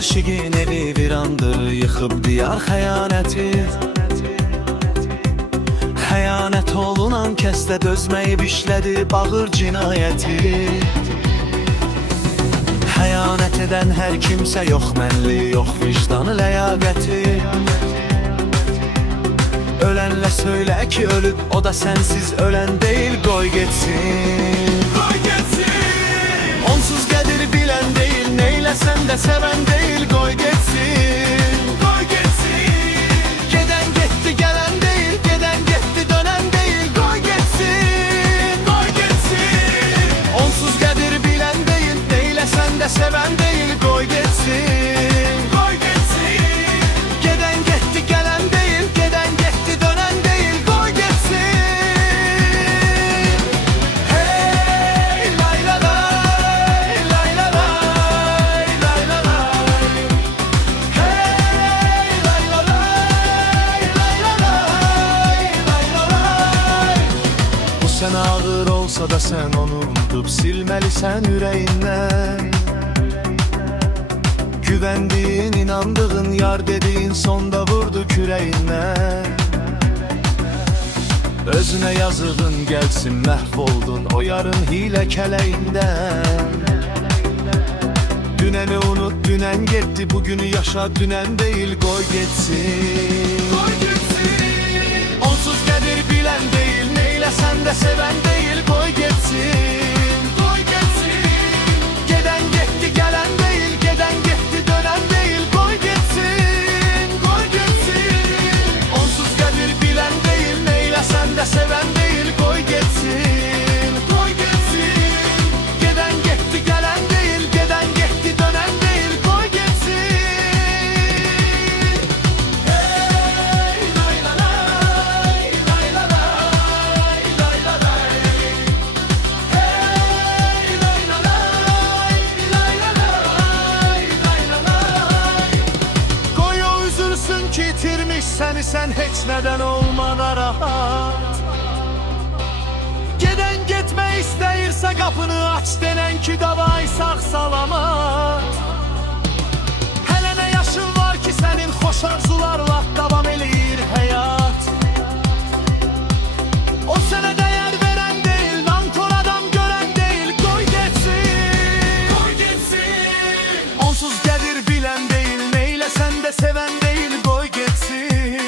aşığın evi virandır, yıxıb diyar xəyanəti. Xəyanət olunan kəsdə dözməyib işlədi bağır cinayəti. Xəyanət edən hər kimsə yox mənli, yox vicdanı, ləyaqəti. Ölənlə söylə ki ölüb, o da sənsiz ölən deyil, qoy getsin. Qoy getsin. Onsuz qədir bilən deyil, neyləsən də sevən deyil, qoy getsin. Qoy getsin. Gedən getdi, gələn deyil, gedən getdi, dönən deyil, qoy getsin. Qoy getsin. Onsuz qədir bilən deyil, neyləsən də sevən deyil, qoy getsin. Qoy getsin. Gedən getdi, gələn deyil, gedən getdi, dönən deyil, qoy getsin. Hey lay la lay, lay la lay, lay la lay. Hey lay la lay, lay la lay, lay la lay. Bu sənə ağır olsa da sən onu unudub silməlisən ürəyindən. Güvendiğin, inandığın, yar dediğin sonda vurdu küreğinden. Özüne yazığın gelsin, mahvoldun o yarın hile keleğinden. Düneni unut, dünen gitti, bugünü yaşa, dünen değil, koy geçsin. Qoy getsin. Onsuz gelir bilen değil, neylesen de seven değil, koy geçsin. Qoy getsin. Geden gitti, gelen değil, geden gitti, dönen değil, koy gitsin. Qoy getsin. Onsuz gelir bilen değil, neylesen de seven değil, koy gitsin. Qoy getsin. Geden gitti, gelen değil, geden gitti, dönen değil, koy gitsin. Hey lay la lay, lay la lay, lay la lay. Hey lay la lay, lay la lay, lay la lay. Koy o üzülsün ki itirmiş seni, sen hiç neden olmana rahat. Geden gitme isteyirse kapını aç, denen ki davay sağ salamat. Hele ne yaşın var ki senin, hoş arzularla devam eləyir hayat. O sənə değer veren değil, nankor adam gören değil, koy geçsin. Qoy getsin. Onsuz gelir bilen değil, neylesen de seven değil, koy geçsin.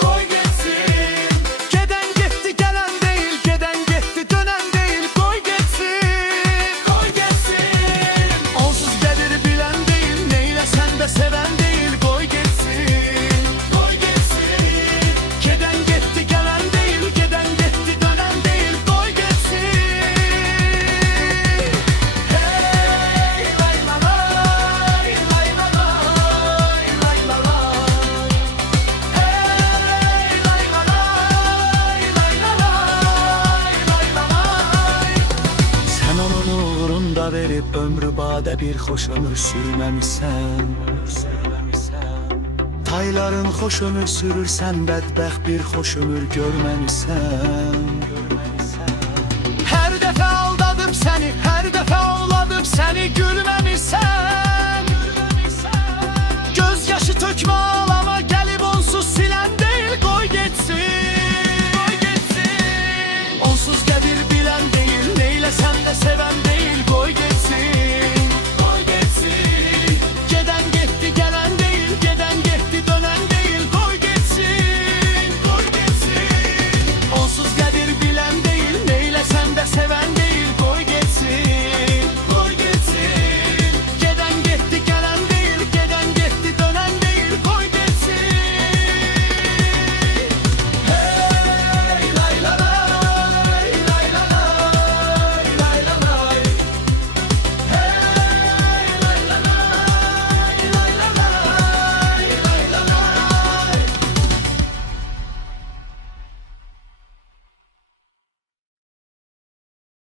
Qoy getsin. Geden gitti, gelen değil, geden gitti, dönen değil, koy geçsin. Qoy getsin. Onsuz gelir bilen değil, neylesen de seven değil, koy geçsin. Qoy getsin. Geden gitti, gelen değil, geden gitti, dönen değil, koy geçsin. Hey lay la lay, lay la lay, lay la lay. Hey lay la lay, lay la lay, lay la lay. Sen onun uğrunda verip ömrü bade bir hoş ömür sürmemişsen. Tayların hoş ömür sürürsen, bədbəxt bir hoş ömür görmemişsen.